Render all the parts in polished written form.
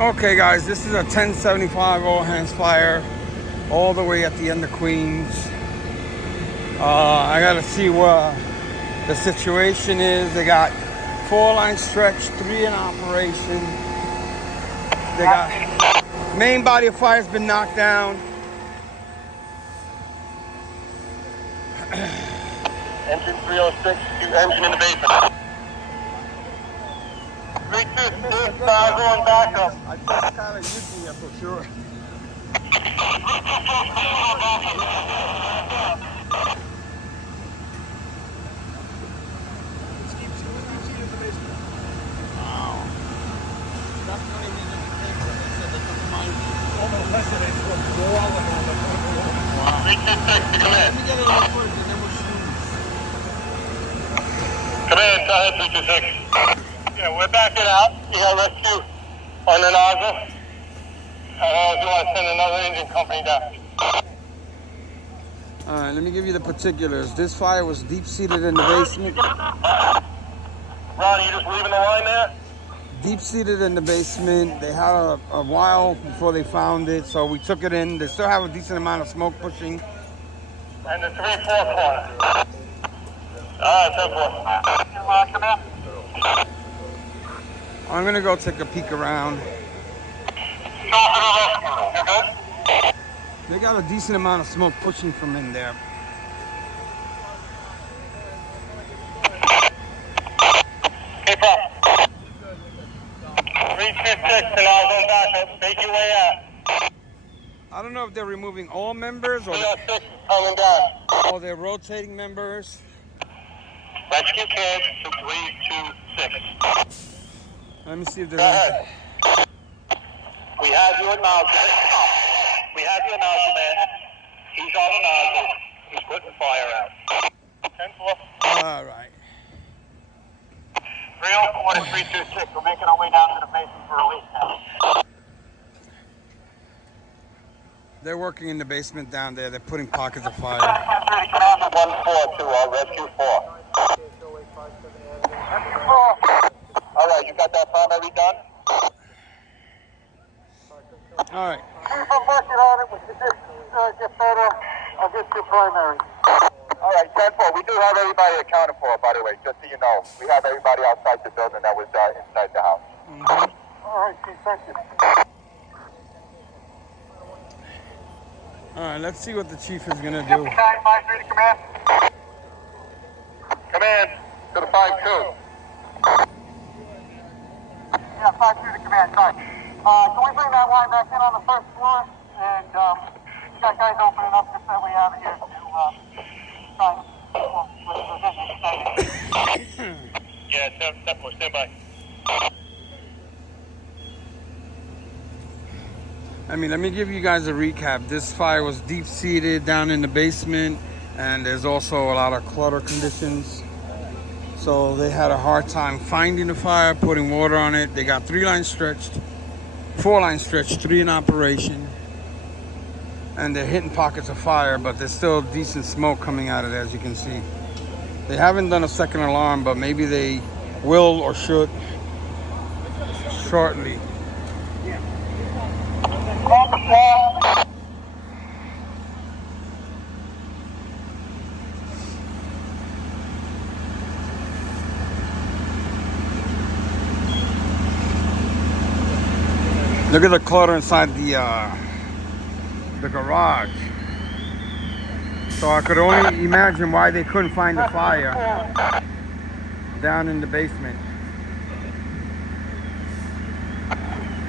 Okay guys, this is a 1075 all hands fire all the way at the end of Queens. I gotta see what the situation is. They got 4 lines stretched, 3 in operation. They got main body of fire's been knocked down. Engine 306, engine in the basement. 326, going backup. I just kind of using it for sure. Command, go ahead, 326. Yeah, we're backing out. You got rescue on the nozzle. Do I send another engine company down? Alright, let me give you the particulars. This fire was deep-seated in the basement. Ronnie, you just leaving the line there? Deep-seated in the basement. They had a while before they found it, so we took it in. They still have a decent amount of smoke pushing. And the 3-4 corner. Alright, 10-4. Come in. I'm gonna go take a peek around. You good? They got a decent amount of smoke pushing from in there. Keep up. 326 and I was on backup. Make your way out. I don't know if they're removing all members or 306 is coming down. they're rotating members. Rescue kids to 326. Let me see if Go they're... ahead. We have you acknowledgement. We have you acknowledgement. He's on the nozzle. He's putting fire out. 10-4. All right. 304 to 326. We're making our way down to the basement for release now. They're working in the basement down there. They're putting pockets of fire. 142, rescue 4. All right, you got that primary done? All right. If I'm working on it, we can just get better. I'll get you primary. All right, 10-4. We do have everybody accounted for, by the way, just so you know. We have everybody outside the building that was inside the house. Mm-hmm. All right, Chief, thank you. All right, let's see what the chief is gonna do. 5-3 to command. Command to the 5-2. Yeah, 5-2 to command, sorry. Can we bring that line back in on the first floor? And you got guys opening up just so we have it here to sign. Yeah, 10-4, stand by. I mean, let me give you guys a recap. This fire was deep-seated down in the basement, and there's also a lot of clutter conditions. So they had a hard time finding the fire, putting water on it. They got 3 lines stretched, 4 lines stretched, 3 in operation. And they're hitting pockets of fire, but there's still decent smoke coming out of it, as you can see. They haven't done a second alarm, but maybe they will or should shortly. Look at the clutter inside the garage. So I could only imagine why they couldn't find the fire down in the basement.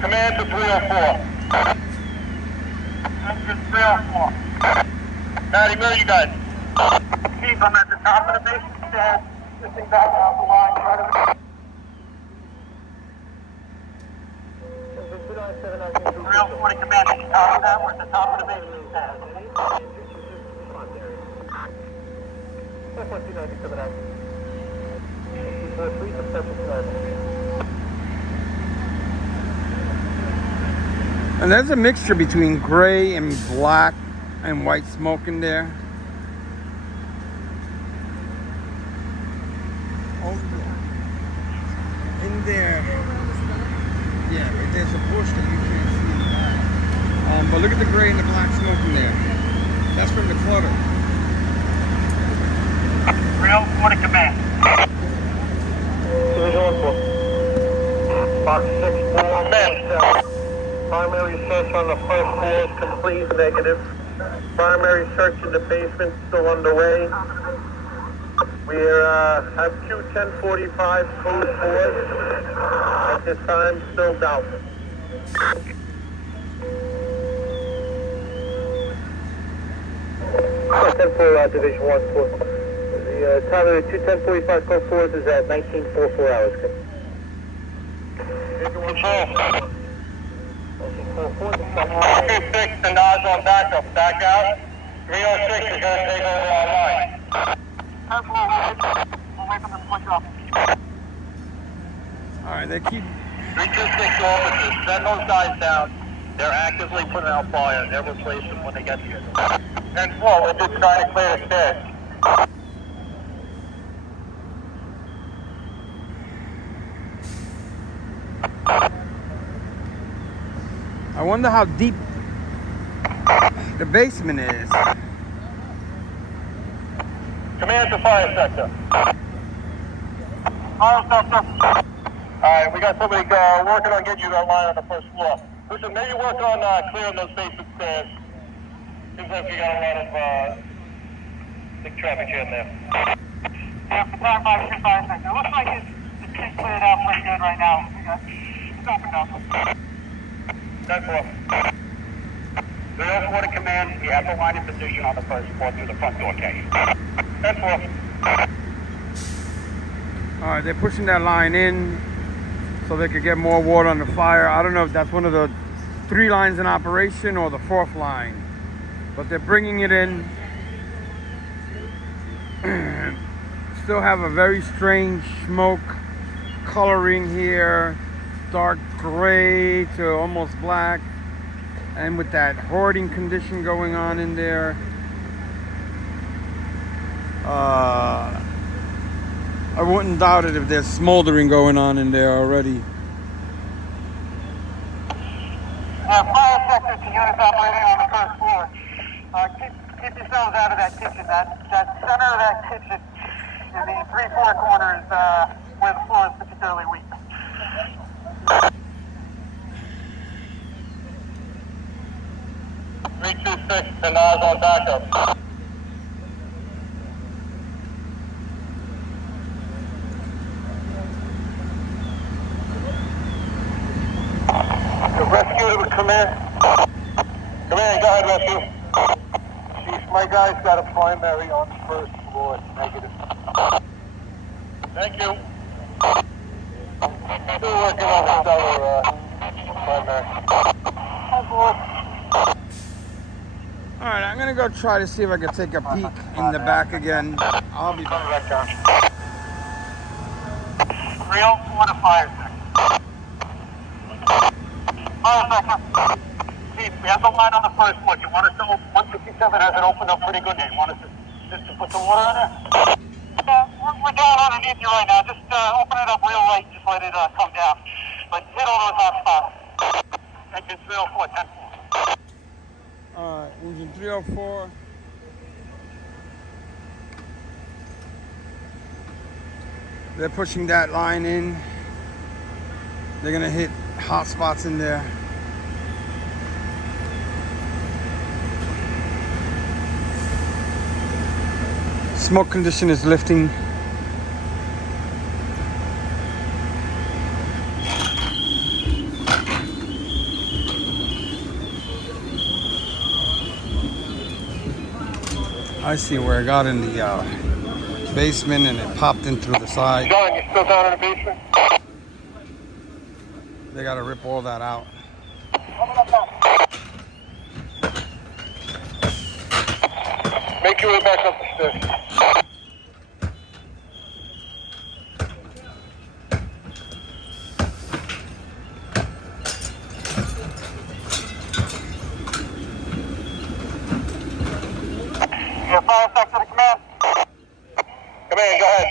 Command to 304. Engine 304. Patty, where are you guys? Chief, I'm at the top of the basement. Lifting back off the line in front of it. 304 to command at the top of that. We're at the top of the basement stand. And there's a mixture between gray and black and white smoke in there. Oh, yeah. In there. Yeah, right there. there's a bush that you can't see in the back. But look at the gray and the black smoke in there. That's from the clutter. Real, what a command. Box 6-4. Primary search on the first floor is complete, negative. Primary search in the basement still underway. We have two 1045 code 4s. At this time, still doubtful. 10-4 Division 1-4. The time of the two 1045 code 4s is at 1944 hours. Control. 2-6, the nods on backup. Back out. 306 is going to take over online. We'll wait for them to switch off. Alright, they keep... 326 officers. Send those guys down. They're actively putting out fire. They'll replace them when they get here. 10-4, we're just trying to clear the stairs. I wonder how deep the basement is. Command to fire sector. Fire sector. Alright, we got somebody working on getting you that line on the first floor. Listen, maybe work on clearing those basement stairs. Seems like we got a lot of big traffic here and there. Yeah, fire sector. It looks like it's cleared out pretty good right now. It's opened up. 10-4. 304 to command. We have the line in position on the first floor through the front door case. 10-4. Alright, they're pushing that line in so they could get more water on the fire. I don't know if that's one of the 3 lines in operation or the 4th line, but they're bringing it in. Still have a very strange smoke coloring here, dark gray to almost black, and with that hoarding condition going on in there. I wouldn't doubt it if there's smoldering going on in there already. Fire sector to units operating on the first floor. Keep yourselves out of that kitchen. That center of that kitchen in the 3-4 corner is where the floor is particularly weak. Three, 2-6, the nods on backup. Rescue to command. Command, go ahead, rescue. Chief, my guy's got a primary on the first floor. It's negative. Thank you. Still working on the cellar primary. Alright, I'm gonna go try to see if I can take a peek in the back again. I'll be back. Real, what a fire sector. Fire sector. Chief, we have the line on the first floor. You want us to open? 157 has it opened up pretty good there. You want us to put some water in there? Yeah, we're down underneath you right now. Just open it up real light. Just let it come down. But hit all those hot spots. Engine 304, 10-4. Alright, engine 304. They're pushing that line in. They're gonna hit hot spots in there. Smoke condition is lifting. I see where it got in the basement and it popped in through the side. John, you still down in the basement? They gotta rip all that out. Make your way back up the stairs. Fire sector to command. Command, go ahead.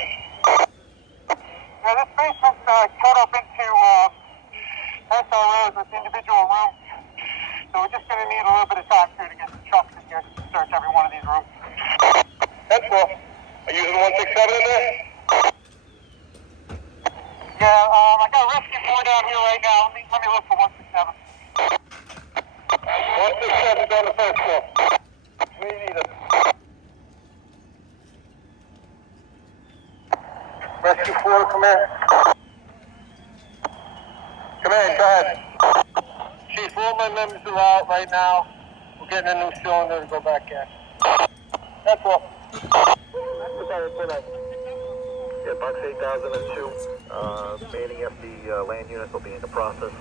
Yeah, this basement's cut up into SROs. does with individual rooms. So we're just going to need a little bit of time here to get the trucks in here to search every one of these rooms. That's cool. Are you using 167 in there? Yeah, I got rescue 4 down here right now. Let me look for 167. 167 is on the first floor. We need it. Rescue 4, come here. Come in, go ahead. Chief, all my members are out right now. We're getting a new cylinder to go back in. That's all. Yeah, Box 8002, manning at the land unit will be in the process.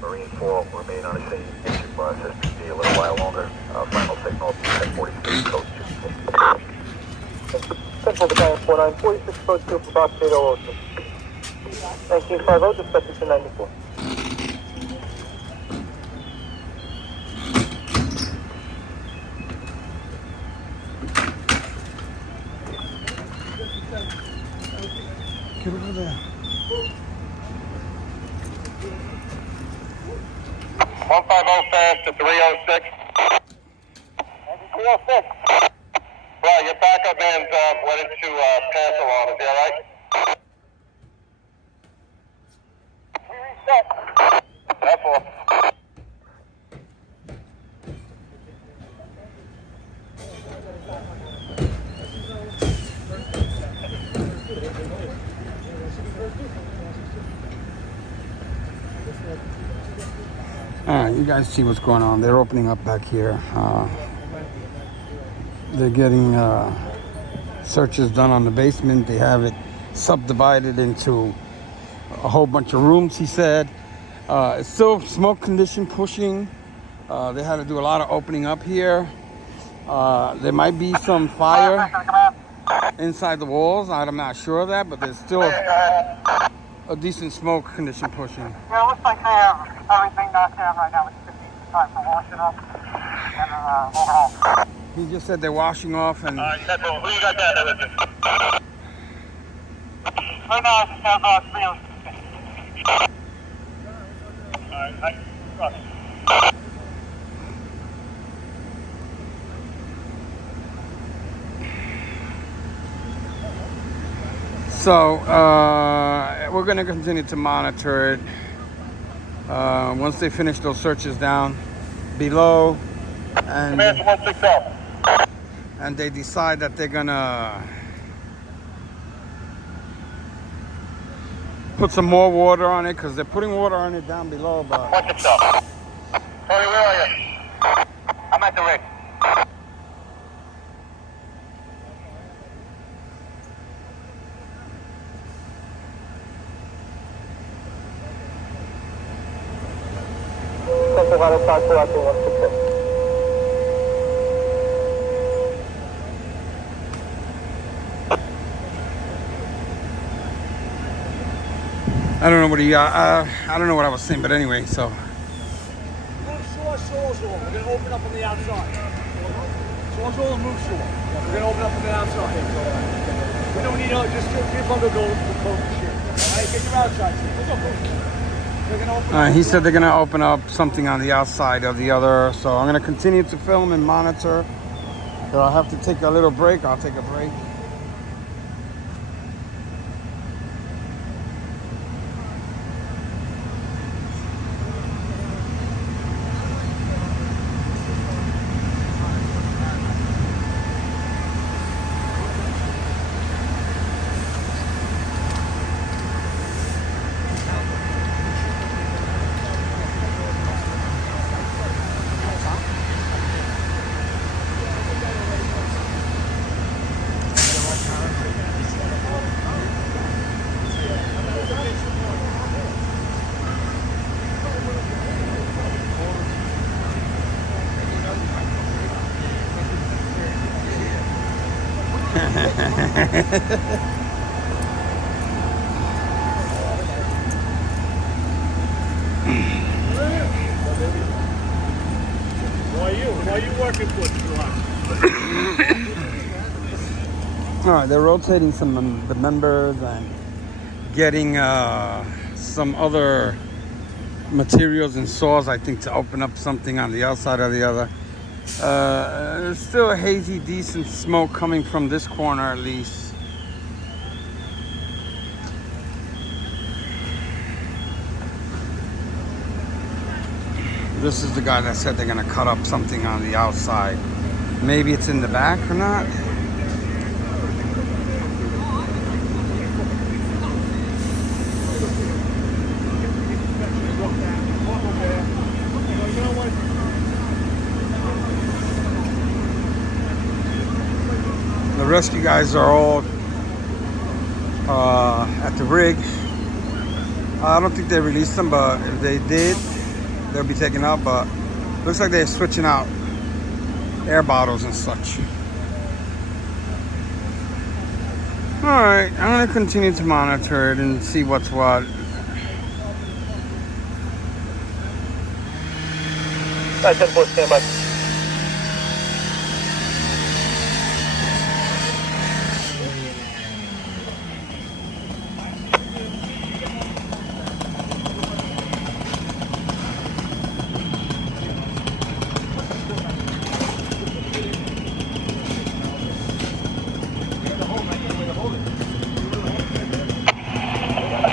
Marine 4 will remain on the same issue bus, SPD a little while longer. Final signal 1046 code 2. Central Battalion 4946 code 2 for Box 8002. 1950, dispatch to 94. Get over there. 150 fast to 306. 306. Well, your backup man's went into pass alarm. Is that right? We reset. That's all. All right, you guys see what's going on. They're opening up back here. They're getting searches done on the basement. They have it subdivided into a whole bunch of rooms, he said. It's still smoke condition pushing. They had to do a lot of opening up here. There might be some fire inside the walls. I'm not sure of that, but there's still a decent smoke condition pushing. Yeah, it looks like they have everything knocked down right now. It's just needs time for washing up and overhaul. He just said they're washing off and... Alright, that's all. Who you got that with you? Right now, I just have 306. Alright, So, we're going to continue to monitor it. Once they finish those searches down below and they decide that they're going to put some more water on it, because they're putting water on it down below. But what's it up? Tony, where are you? I'm at the rig. I don't know what he, I don't know what I was saying, but anyway, so. We're going to open up on the outside. Sawzall and move shore. Yeah, we're going to open up on the outside. We don't need to just get under the boat shit. All right, get your outside. What's up, bro? He said they're going to open up something on the outside of the other. So I'm going to continue to film and monitor. If I have to take a little break, I'll take a break. Why are you working for All right, they're rotating some the members and getting some other materials and saws, I think, to open up something on the outside or the other. There's still a hazy, decent smoke coming from this corner at least. This is the guy that said they're gonna cut up something on the outside. Maybe it's in the back or not. The rescue guys are all at the rig. I don't think they released them, but if they did, they'll be taken out. But looks like they're switching out air bottles and such. All right, I'm gonna continue to monitor it and see what's what. Alright, 10-4, stand by.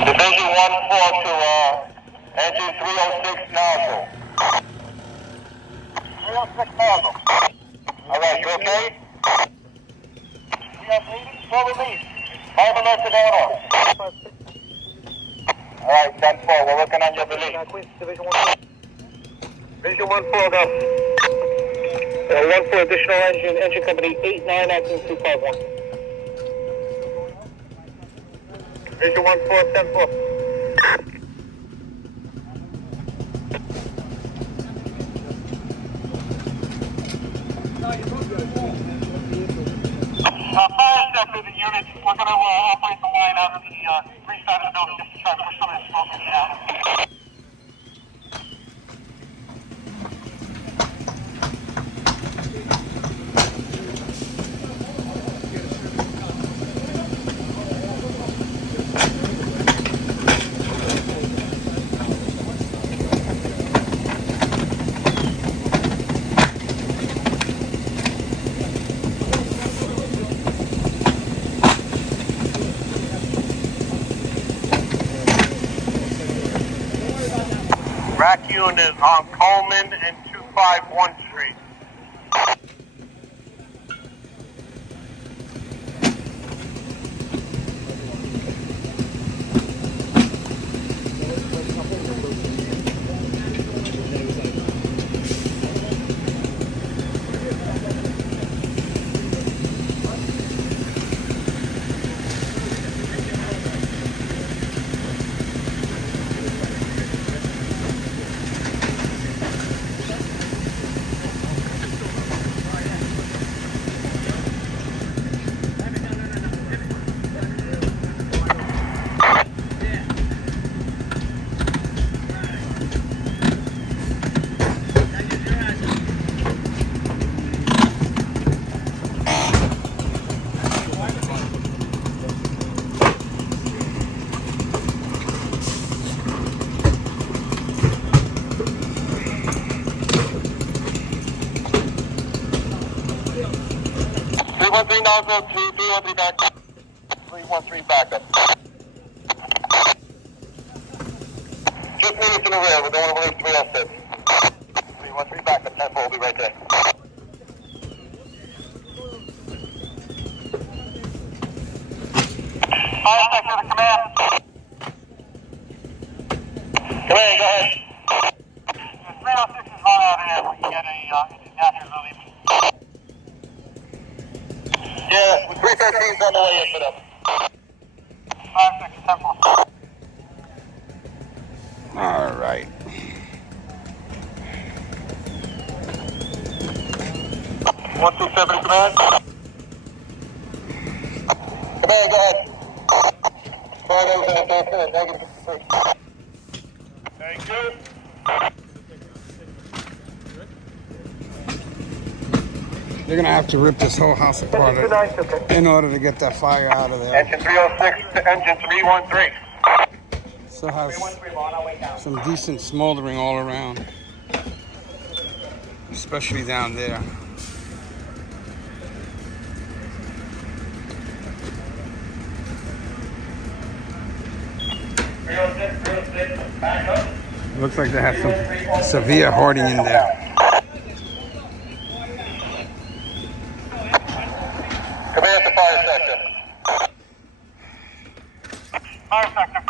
Division 1-4 to engine 306 nozzle. 306 nozzle. All right, you okay? We have bleeding, full release. 5 alerts to going off. All right, 10-4, we're working on your release. Division 1-4. Division 1-4, go. 1-4, additional engine company 89 acting 251. Division 1-4, 10-4. Fire sector, the units, we're going to operate the line out of the three side of the building just to try to push some of the smoke in and out. Raccoon is on Coleman and 251 Street. Three nozzle, 313 backup. 313 backup. Just minutes in the rear, we're going to release 306. 313 backup, 10-4, we'll be right there. Fire sector to command. Command, go ahead. 306 is run out of there, we can get a engine down here relief. Yeah, 313's on the way in for them. 5-6 temple. All right. 127 command. Command, go ahead. Fridays and -3. Thank you. They're gonna have to rip this whole house apart in order to get that fire out of there. Engine 306 to engine 313. Still has some decent smoldering all around, especially down there. Looks like they have some severe hoarding in there. Come here at the fire sector. Fire sector.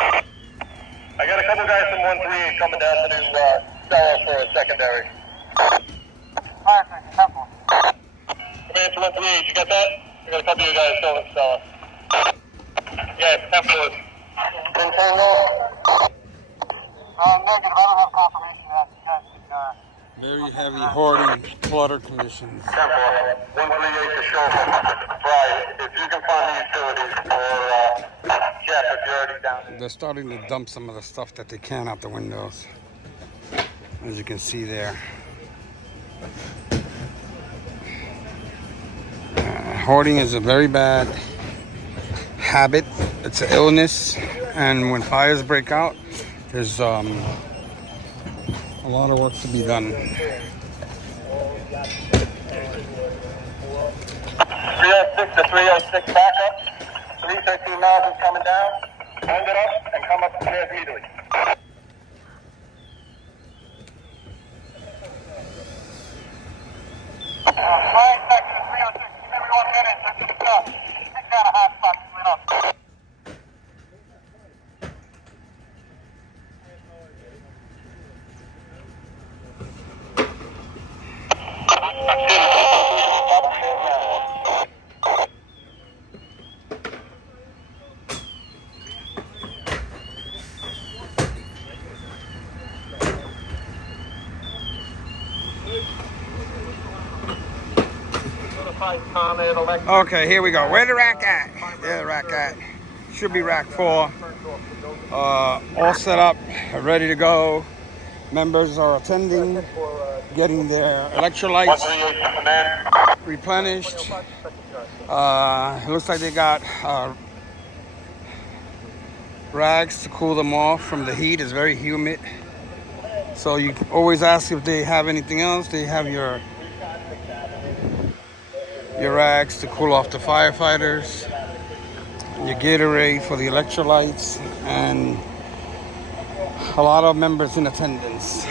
I got a couple guys from 138 coming down to the cellar for a secondary. Fire sector, temple. Come here to 138, you got that? I got a couple of you guys still in the cellar. Yeah, temple. Internal. Negative, I don't have confirmation that you guys can, Very heavy hoarding, clutter conditions. Temple, 138 to show Brian, if you can find the utilities or Jeff, if you're already down there. They're starting to dump some of the stuff that they can out the windows, as you can see there. Hoarding is a very bad habit. It's an illness, and when fires break out, there's a lot of work to be done. 306 to 306 backup. 313 miles is coming down. Hold it up and come up the stairs immediately. Fire section 306. Give me 1 minute. Just pick down a hot spot. Clean up. Okay, here we go. Where the rack at? There the rack at. Should be rack 4. All set up, ready to go. Members are attending, getting their electrolytes replenished. It looks like they got rags to cool them off from the heat. It's very humid. So you always ask if they have anything else. They have your rags to cool off the firefighters, your Gatorade for the electrolytes, and a lot of members in attendance.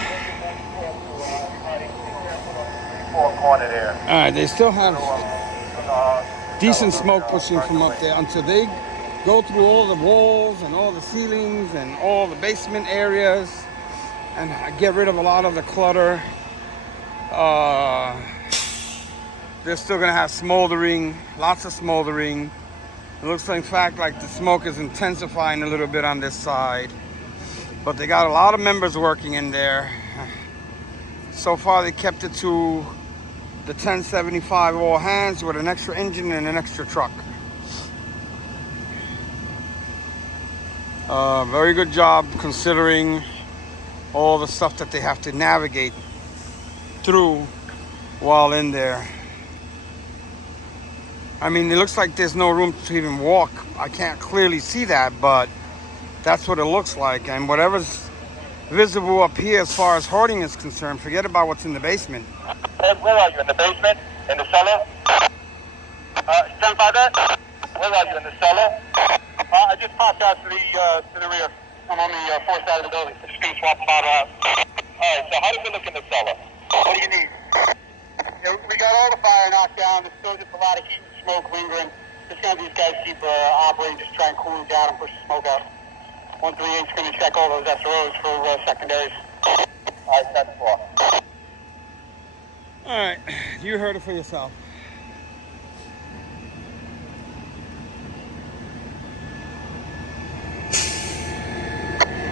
Alright, they still have decent smoke pushing from up there until they go through all the walls and all the ceilings and all the basement areas and get rid of a lot of the clutter. They're still gonna have smoldering, lots of smoldering. It looks like, in fact, like the smoke is intensifying a little bit on this side. But they got a lot of members working in there. So far, they kept it to the 1075 all hands with an extra engine and an extra truck. Very good job considering all the stuff that they have to navigate through while in there. I mean, it looks like there's no room to even walk. I can't clearly see that, but that's what it looks like. And whatever's visible up here as far as hoarding is concerned, forget about what's in the basement. Ed, where are you? In the basement? In the cellar? Stand by that. Where are you? In the cellar? I just popped out to the rear. I'm on the fourth side of the building. Just gonna swap the bottle out. Alright, so how does it look in the cellar? What do you need? We got all the fire knocked down. There's still just a lot of heat and smoke lingering. Just gonna have these guys keep operating, just try and cool it down and push the smoke out. 138's gonna check all those SROs for secondaries. Alright, that's 4. Alright, you heard it for yourself.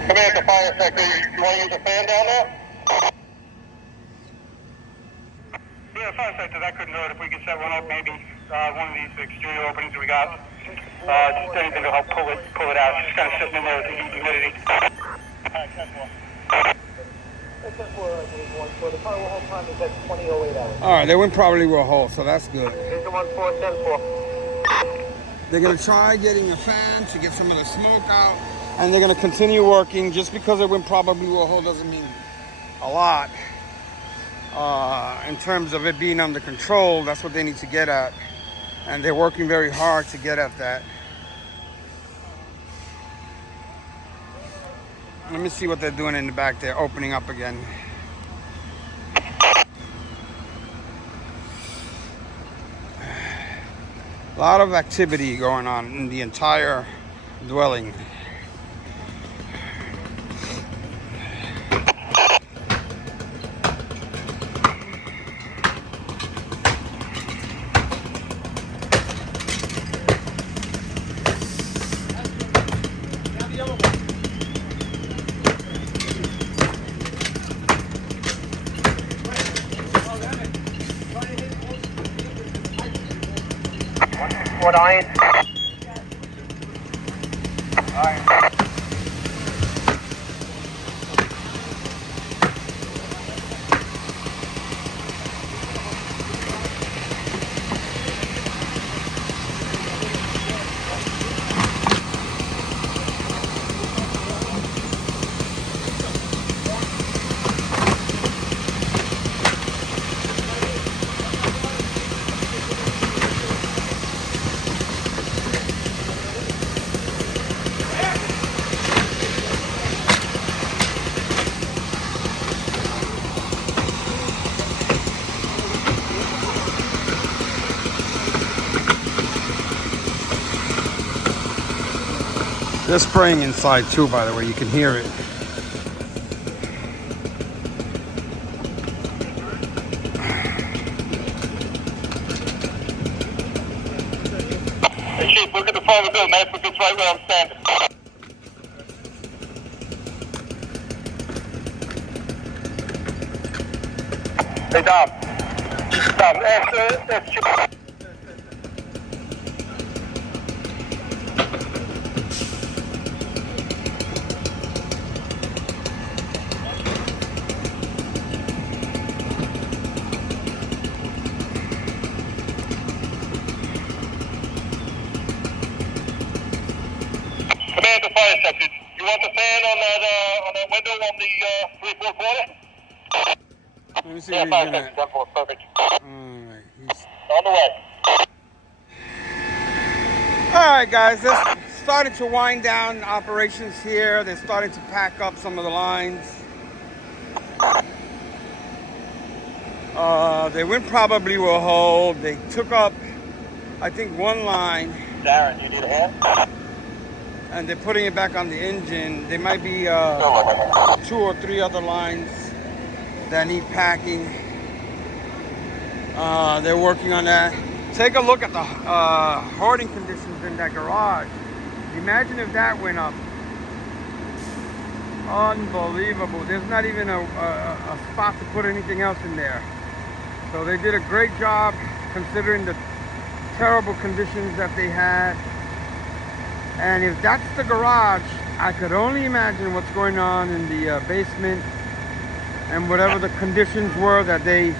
Come here at the fire sector. You want to use a fan down there? Yeah, fire sector, that couldn't hurt if we could set one up, maybe one of these exterior openings that we got. Just anything to help pull it out. It's just kind of sitting in there with the heat and humidity. Alright, that's 4. Alright, they went probably were whole, so that's good. They're gonna try getting a fan to get some of the smoke out. And they're gonna continue working. Just because it went probably will hold doesn't mean a lot. In terms of it being under control, that's what they need to get at. And they're working very hard to get at that. Let me see what they're doing in the back there, opening up again. A lot of activity going on in the entire dwelling. What iron? They're spraying inside too, by the way, you can hear it. Hey, Chief, look at the front of the building. That's what it's right where I'm standing. Hey, Dom. Dom, that's Chief. Commander Fire Section, you want the fan on that window on the 3/4 corner? Let me see Yeah, if he's Fire gonna... Section, 10-4, perfect. Alright, he's... On the way. Alright guys, they're starting to wind down operations here. They're starting to pack up some of the lines. They went probably will hold. They took up, I think, one line. Darren, you need a hand? And they're putting it back on the engine. There might be 2 or 3 other lines that need packing. They're working on that. Take a look at the hoarding conditions in that garage. Imagine if that went up. Unbelievable. There's not even a spot to put anything else in there. So they did a great job considering the terrible conditions that they had. And if that's the garage, I could only imagine what's going on in the basement and whatever the conditions were that they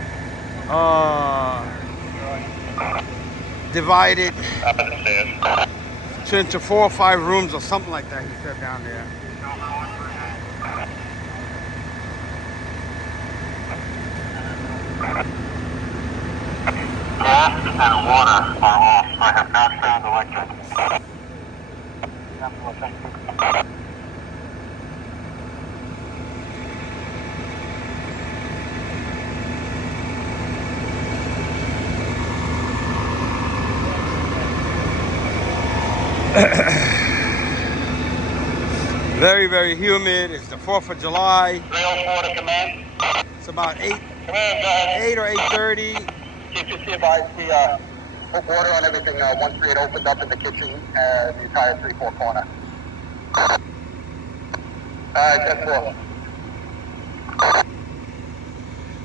divided into 4 or 5 rooms or something like that, he said down there. Gas and water are off. I have not found electric. Very, very humid. It's the 4th of July. 304 to command. It's about 8 Command, go ahead. or 8:30. Chief, just be advised, the put water on everything once we had opened up in the kitchen, the entire 3/4 corner. Alright, 10-4.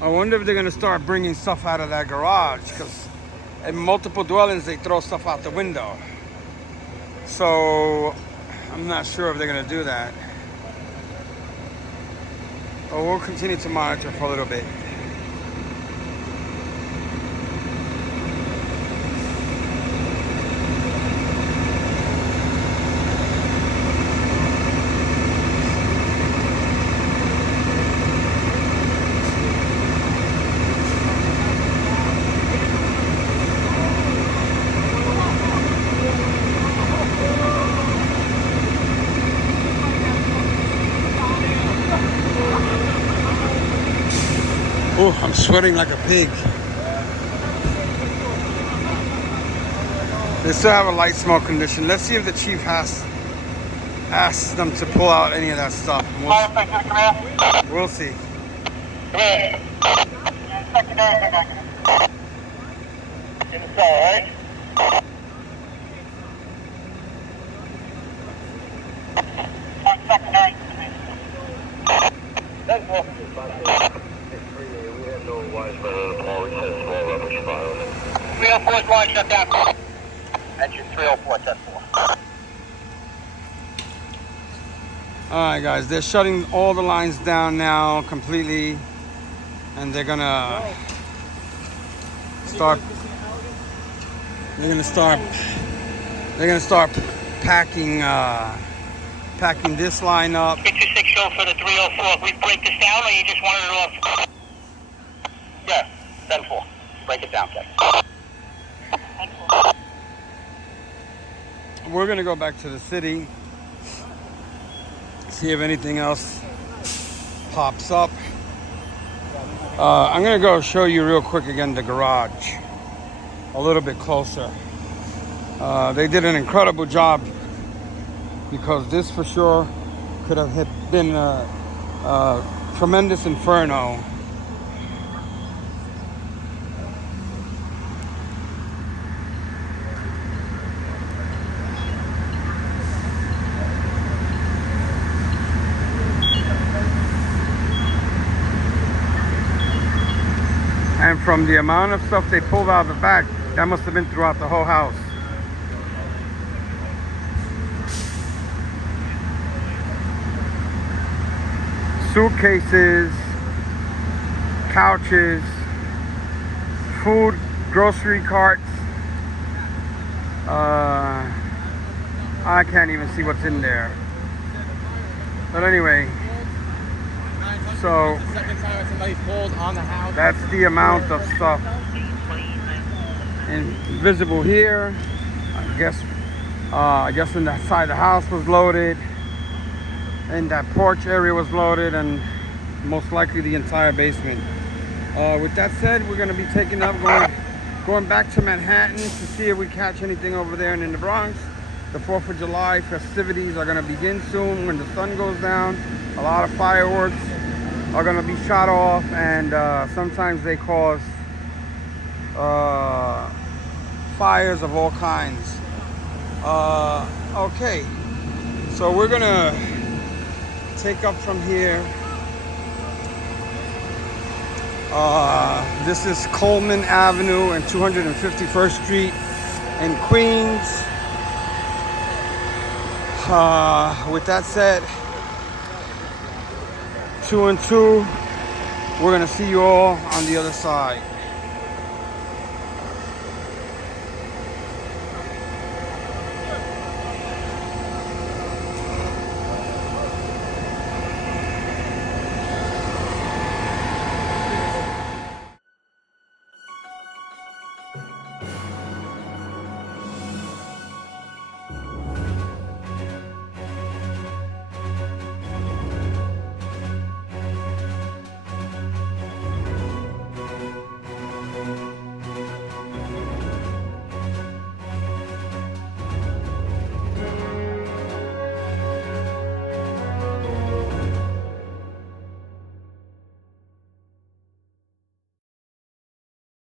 I wonder if they're gonna start bringing stuff out of that garage, because in multiple dwellings they throw stuff out the window. So I'm not sure if they're gonna do that. But we'll continue to monitor for a little bit. Oh, I'm sweating like a pig. They still have a light smoke condition. Let's see if the chief has asked them to pull out any of that stuff. We'll see. Come here. Secondary, in the cell, right? Secondary. That's what. We have no widespread small recess, small rubbish files. 304's line shut down. Engine 304, 10-4. Alright guys, they're shutting all the lines down now completely. And they're gonna start packing packing this line up. 56 show for the 304. We break this down or you just want it off? Yeah, 10-4. Break it down, Kevin. We're gonna go back to the city, see if anything else pops up. I'm gonna go show you real quick again the garage, a little bit closer. They did an incredible job because this for sure could have been a tremendous inferno. And from the amount of stuff they pulled out of the back, that must have been throughout the whole house. Suitcases, couches, food, grocery carts. I can't even see what's in there. But anyway, so that's the amount of stuff invisible here. I guess in that side of the house was loaded, and that porch area was loaded, and most likely the entire basement. With that said, we're going to be taking up, going back to Manhattan to see if we catch anything over there and in the Bronx. The 4th of July festivities are going to begin soon when the sun goes down. A lot of fireworks are going to be shot off, and sometimes they cause fires of all kinds. Okay, so we're going to take up from here. This is Coleman Avenue and 251st Street in Queens. With that said, 2 and 2, we're gonna see you all on the other side.